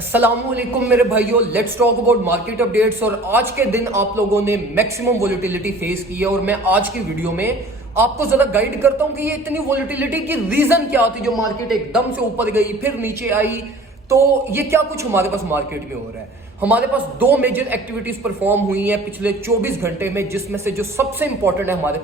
अस्सलामुअलैकुम मेरे भाइयों, let's talk about market updates. और आज के दिन आप लोगों ने मैक्सिमम वोलेटिलिटी फेस की है और मैं आज की वीडियो में आपको जरा गाइड करता हूं कि ये इतनी वोलेटिलिटी की रीजन क्या थी, जो मार्केट एकदम से ऊपर गई फिर नीचे आई। तो ये क्या कुछ हमारे पास मार्केट में हो रहा है। हमारे पास दो मेजर एक्टिविटीज परफॉर्म हुई हैं पिछले 24 घंटे में, जिसमें से जो सबसे इंपॉर्टेंट है हमारे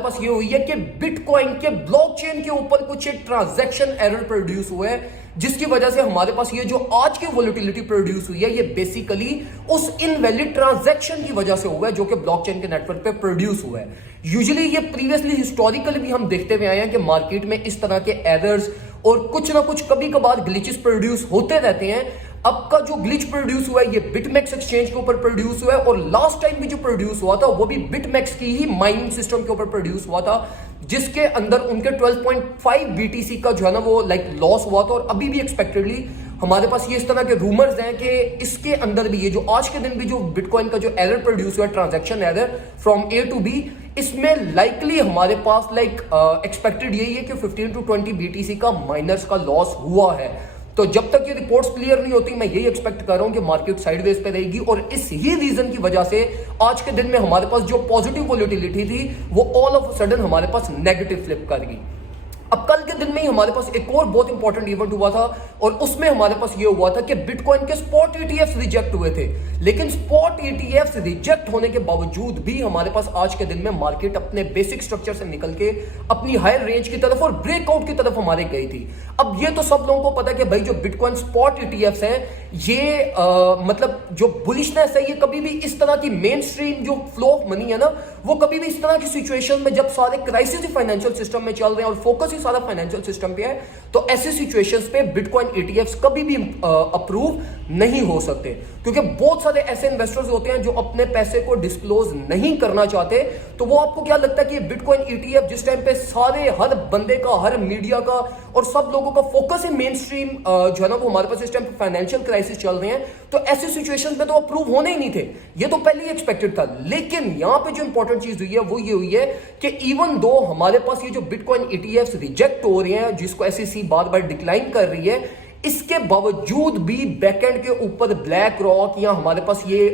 पास ये हुई है कि बिटकॉइन के ब्लॉकचेन के ऊपर कुछ एक ट्रांजैक्शन एरर प्रोड्यूस हुआ है, जिसकी वजह से हमारे पास ये जो आज की वोलेटिलिटी प्रोड्यूस हुई है ये बेसिकली उस इनवैलिड ट्रांजैक्शन की वजह से हुआ है जो कि ब्लॉकचेन के नेटवर्क पे प्रोड्यूस हुआ है। यूजुअली ये प्रीवियसली हिस्टोरिकली भी हम देखते हुए आए हैं कि मार्केट में इस तरह के एरर्स और कुछ ना कुछ कभी कभार ग्लिचेस प्रोड्यूस होते रहते हैं। अब का जो ग्लिच प्रोड्यूस हुआ है ये बिटमैक्स एक्सचेंज के ऊपर प्रोड्यूस हुआ है, और लास्ट टाइम भी जो प्रोड्यूस हुआ था वो भी बिटमैक्स की ही माइनिंग सिस्टम के ऊपर प्रोड्यूस हुआ था, जिसके अंदर उनके 12.5 बीटीसी का जो है ना वो लॉस हुआ था। और अभी भी एक्सपेक्टेडली हमारे पास ये इस तरह के रूमर्स हैं कि इसके अंदर भी ये जो आज के दिन भी जो बिटकॉइन का जो एरर प्रोड्यूस हुआ है, transaction error from A to B, इसमें लाइकली हमारे पास एक्सपेक्टेड यही है कि 15 to 20 बीटीसी का माइनर्स का लॉस हुआ है। तो जब तक ये रिपोर्ट्स क्लियर नहीं होती, मैं यही एक्सपेक्ट कर रहा हूं कि मार्केट साइडवेज पे रहेगी, और इस ही रीजन की वजह से आज के दिन में हमारे पास जो पॉजिटिव वोलेटिलिटी थी वो ऑल ऑफ सडन हमारे पास नेगेटिव फ्लिप कर गई। अब कल के दिन में ही हमारे पास एक और बहुत इंपॉर्टेंट इवेंट हुआ था, और उसमें हमारे पास ये हुआ था कि बिटकॉइन के स्पॉट ईटीएफ्स रिजेक्ट हुए थे। लेकिन स्पॉट ईटीएफ्स रिजेक्ट होने के बावजूद भी हमारे पास आज के दिन में मार्केट अपने बेसिक स्ट्रक्चर से निकल के अपनी हायर रेंज की तरफ और ब्रेकआउट की तरफ हमारे गई थी। अब ये तो सब लोगों को पता है कि भाई जो बिटकॉइन स्पॉट ईटीएफ्स हैं ये मतलब जो बुलिशनेस है ये कभी भी इस तरह की मेन स्ट्रीम जो फ्लो ऑफ मनी है ना, वो कभी भी इस तरह की सिचुएशन में जब सारे क्राइसिस ही फाइनेंशियल सिस्टम में चल रहे हैं और फोकस ही सारा फाइनेंशियल सिस्टम पे है, तो ऐसे सिचुएशंस पे बिटकॉइन ईटीएफ्स कभी भी अप्रूव नहीं हो सकते, क्योंकि बहुत सारे ऐसे इन्वेस्टर्स होते हैं जो अपने पैसे को डिस्क्लोज नहीं करना चाहते। तो वो आपको क्या लगता है कि बिटकॉइन ईटीएफ जिस टाइम पे सारे हर बंदे का, हर मीडिया का और सब लोगों का फोकस है मेन स्ट्रीम जो है ना वो हमारे पास इस टाइम पे फाइनेंशियल क्राइसिस चल रहे हैं, तो ऐसी सिचुएशन में तो अप्रूव होने ही नहीं थे, ये तो पहले ही एक्सपेक्टेड था। लेकिन यहां पे जो इंपॉर्टेंट चीज हुई है वो ये हुई है कि इवन दो हमारे पास ये जो बिटकॉइन ईटीएफ्स रिजेक्ट हो रहे हैं, जिसको एसईसी बार बार डिक्लाइन कर रही है, इसके बावजूद भी बैकएंड के ऊपर ब्लैक रॉक या हमारे पास ये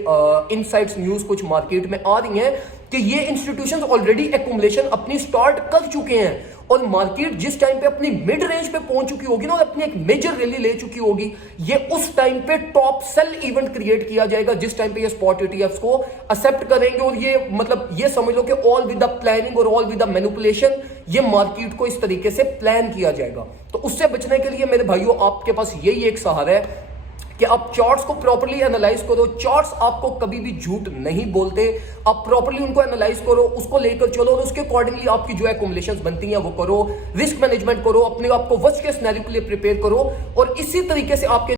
इनसाइट्स न्यूज कुछ मार्केट में आ रही हैं कि ये इंस्टीट्यूशंस ऑलरेडी एक्युमुलेशन अपनी स्टार्ट कर चुके हैं, और मार्केट जिस टाइम पे अपनी मिड रेंज पे पहुंच चुकी होगी ना और अपनी एक मेजर रैली ले चुकी होगी, ये उस टाइम पे टॉप सेल इवेंट क्रिएट किया जाएगा, जिस टाइम पे ये स्पॉट ईटीएफ्स को एक्सेप्ट करेंगे। और ये मतलब ये समझ लो कि ऑल विद द प्लानिंग और ऑल विद द मैनिपुलेशन ये मार्केट को इस तरीके से प्लान किया जाएगा। तो उससे बचने के लिए मेरे भाइयों आपके पास यही एक सहारा है कि आप चार्ट्स को प्रॉपर्ली एनालाइज करो। चार्ट्स आपको कभी भी झूठ नहीं बोलते, आप प्रॉपर्ली उनको एनालाइज करो, उसको लेकर चलो और उसके अकॉर्डिंगली आपकी जो एक्युमुलेशंस बनती हैं वो करो, रिस्क मैनेजमेंट करो, अपने आप को वर्स्ट केस सिनेरियो के लिए प्रिपेयर करो, और इसी तरीके से आपके